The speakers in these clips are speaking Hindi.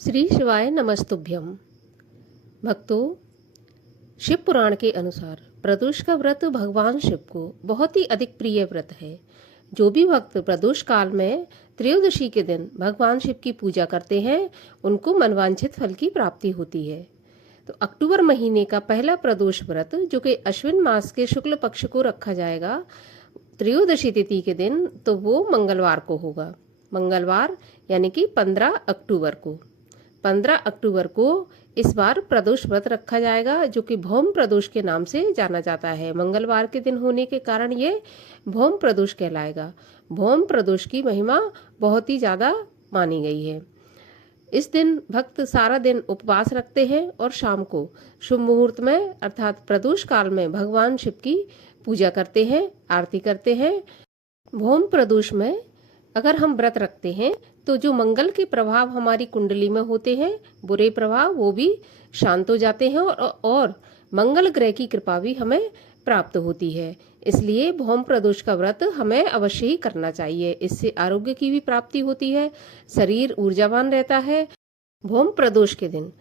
श्री शिवाय नमस्तुभ्यम। भक्तों, शिव पुराण के अनुसार प्रदोष का व्रत भगवान शिव को बहुत ही अधिक प्रिय व्रत है। जो भी भक्त प्रदोष काल में त्रयोदशी के दिन भगवान शिव की पूजा करते हैं उनको मनवांछित फल की प्राप्ति होती है। तो अक्टूबर महीने का पहला प्रदोष व्रत जो कि अश्विन मास के शुक्ल पक्ष को रखा जाएगा त्रयोदशी तिथि के दिन, तो वो मंगलवार को होगा। मंगलवार यानी कि 15 अक्टूबर को 15 अक्टूबर को इस बार प्रदोष व्रत रखा जाएगा, जो कि भौम प्रदोष के नाम से जाना जाता है। मंगलवार के दिन होने के कारण ये भौम प्रदोष कहलाएगा। भौम प्रदोष की महिमा बहुत ही ज्यादा मानी गई है। इस दिन भक्त सारा दिन उपवास रखते हैं और शाम को शुभ मुहूर्त में अर्थात प्रदोष काल में भगवान शिव की पूजा करते हैं, आरती करते हैं। भौम प्रदोष में अगर हम व्रत रखते हैं तो जो मंगल के प्रभाव हमारी कुंडली में होते हैं, बुरे प्रभाव, वो भी शांत हो जाते हैं और मंगल ग्रह की कृपा भी हमें प्राप्त होती है। इसलिए भौम प्रदोष का व्रत हमें अवश्य ही करना चाहिए। इससे आरोग्य की भी प्राप्ति होती है, शरीर ऊर्जावान रहता है। भौम प्रदोष के दिन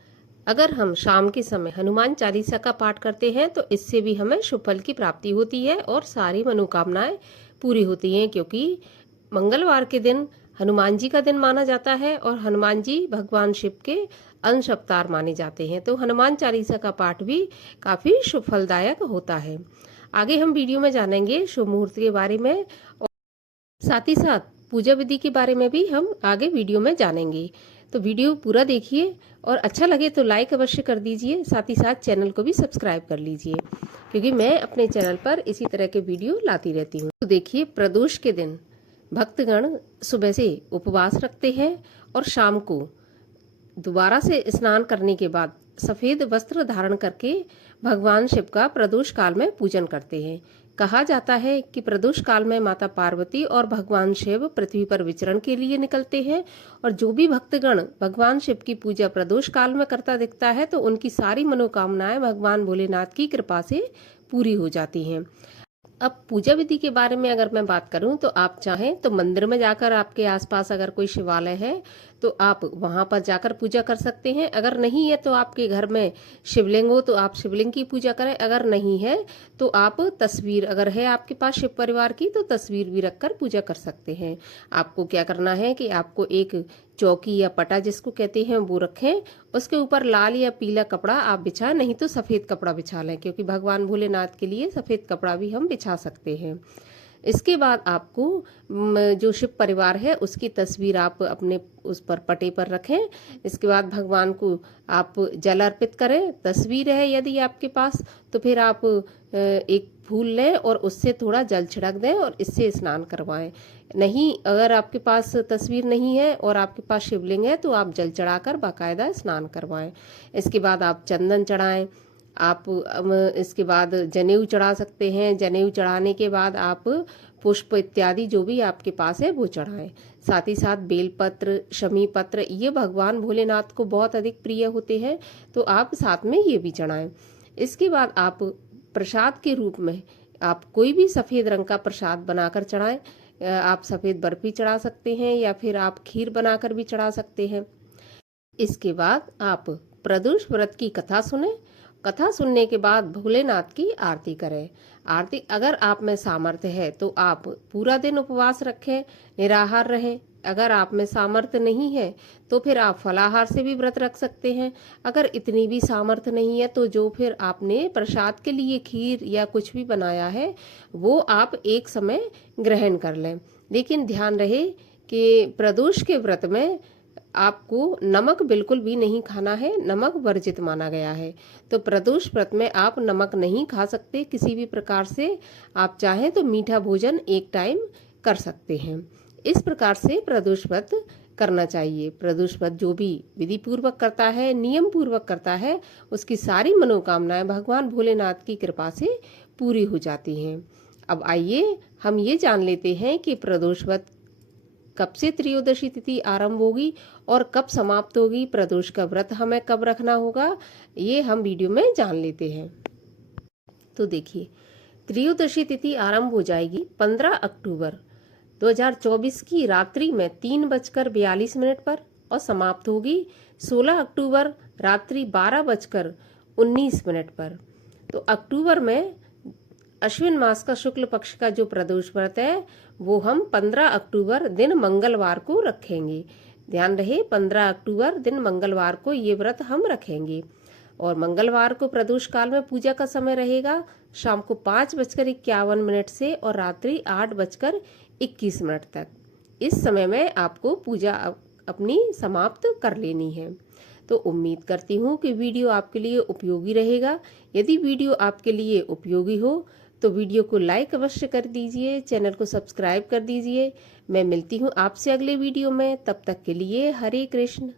अगर हम शाम के समय हनुमान चालीसा का पाठ करते हैं तो इससे भी हमें शुभ फल की प्राप्ति होती है और सारी मनोकामनाएं पूरी होती हैं, क्योंकि मंगलवार के दिन हनुमान जी का दिन माना जाता है और हनुमान जी भगवान शिव के अंश अवतार माने जाते हैं। तो हनुमान चालीसा का पाठ भी काफी शुभ फलदायक होता है। आगे हम वीडियो में जानेंगे शुभ मुहूर्त के बारे में और साथ ही साथ पूजा विधि के बारे में भी हम आगे वीडियो में जानेंगे। तो वीडियो पूरा देखिए और अच्छा लगे तो लाइक अवश्य कर दीजिए। साथ ही साथ चैनल को भी सब्सक्राइब कर लीजिए, क्योंकि मैं अपने चैनल पर इसी तरह के वीडियो लाती रहती हूँ। तो देखिए, प्रदोष के दिन भक्तगण सुबह से उपवास रखते हैं और शाम को दोबारा से स्नान करने के बाद सफेद वस्त्र धारण करके भगवान शिव का प्रदोष काल में पूजन करते हैं। कहा जाता है कि प्रदोष काल में माता पार्वती और भगवान शिव पृथ्वी पर विचरण के लिए निकलते हैं और जो भी भक्तगण भगवान शिव की पूजा प्रदोष काल में करता दिखता है तो उनकी सारी मनोकामनाएं भगवान भोलेनाथ की कृपा से पूरी हो जाती हैं। अब पूजा विधि के बारे में अगर मैं बात करूं तो आप चाहें तो मंदिर में जाकर, आपके आसपास अगर कोई शिवालय है तो आप वहां पर जाकर पूजा कर सकते हैं। अगर नहीं है तो आपके घर में शिवलिंग हो तो आप शिवलिंग की पूजा करें। अगर नहीं है तो आप तस्वीर, अगर है आपके पास शिव परिवार की, तो तस्वीर भी रखकर पूजा कर सकते हैं। आपको क्या करना है कि आपको एक चौकी या पटा जिसको कहते हैं वो रखें, उसके ऊपर लाल या पीला कपड़ा आप बिछाएं, नहीं तो सफेद कपड़ा बिछा लें, क्योंकि भगवान भोलेनाथ के लिए सफेद कपड़ा भी हम बिछा सकते हैं। इसके बाद आपको जो शिव परिवार है उसकी तस्वीर आप अपने उस पर पटे पर रखें। इसके बाद भगवान को आप जल अर्पित करें। तस्वीर है यदि आपके पास तो फिर आप एक फूल लें और उससे थोड़ा जल छिड़क दें और इससे स्नान करवाएं। नहीं, अगर आपके पास तस्वीर नहीं है और आपके पास शिवलिंग है तो आप जल चढ़ाकर बाकायदा स्नान करवाएं। इसके बाद आप चंदन चढ़ाएं। आप इसके बाद जनेऊ चढ़ा सकते हैं। जनेऊ चढ़ाने के बाद आप पुष्प इत्यादि जो भी आपके पास है वो चढ़ाएं। साथ ही साथ बेलपत्र, शमी पत्र, ये भगवान भोलेनाथ को बहुत अधिक प्रिय होते हैं, तो आप साथ में ये भी चढ़ाएं। इसके बाद आप प्रसाद के रूप में आप कोई भी सफेद रंग का प्रसाद बनाकर चढ़ाएं। आप सफेद बर्फी चढ़ा सकते हैं या फिर आप खीर बनाकर भी चढ़ा सकते हैं। इसके बाद आप प्रदोष व्रत की कथा सुने। कथा सुनने के बाद भोलेनाथ की आरती करें। आरती, अगर आप में सामर्थ्य है तो आप पूरा दिन उपवास रखें, निराहार रहें। अगर आप में सामर्थ्य नहीं है तो फिर आप फलाहार से भी व्रत रख सकते हैं। अगर इतनी भी सामर्थ्य नहीं है तो जो फिर आपने प्रसाद के लिए खीर या कुछ भी बनाया है वो आप एक समय ग्रहण कर लें। लेकिन ध्यान रहे कि प्रदोष के व्रत में आपको नमक बिल्कुल भी नहीं खाना है, नमक वर्जित माना गया है। तो प्रदोष व्रत में आप नमक नहीं खा सकते किसी भी प्रकार से। आप चाहें तो मीठा भोजन एक टाइम कर सकते हैं। इस प्रकार से प्रदोष व्रत करना चाहिए। प्रदोष व्रत जो भी विधि पूर्वक करता है, नियम पूर्वक करता है, उसकी सारी मनोकामनाएं भगवान भोलेनाथ की कृपा से पूरी हो जाती हैं। अब आइए हम ये जान लेते हैं कि प्रदोष व्रत कब से त्रयोदशी तिथि आरंभ होगी और कब समाप्त होगी। प्रदोष का व्रत हमें कब रखना होगा, ये हम वीडियो में जान लेते हैं। तो देखिए, त्रयोदशी तिथि आरंभ हो जाएगी 15 अक्टूबर 2024 की रात्रि में 3:42 पर और समाप्त होगी 16 अक्टूबर रात्रि 12:19 पर। तो अक्टूबर में अश्विन मास का शुक्ल पक्ष का जो प्रदोष व्रत है वो हम 15 अक्टूबर दिन मंगलवार को रखेंगे। ध्यान रहे 15 अक्टूबर दिन मंगलवार को ये व्रत हम रखेंगे। और मंगलवार को प्रदोष काल में पूजा का समय रहेगा शाम को 5:51 से और रात्रि 8:21 तक। इस समय में आपको पूजा अपनी समाप्त कर लेनी है। तो उम्मीद करती हूँ कि वीडियो आपके लिए उपयोगी रहेगा। यदि वीडियो आपके लिए उपयोगी हो तो वीडियो को लाइक अवश्य कर दीजिए, चैनल को सब्सक्राइब कर दीजिए। मैं मिलती हूँ आपसे अगले वीडियो में, तब तक के लिए हरे कृष्ण।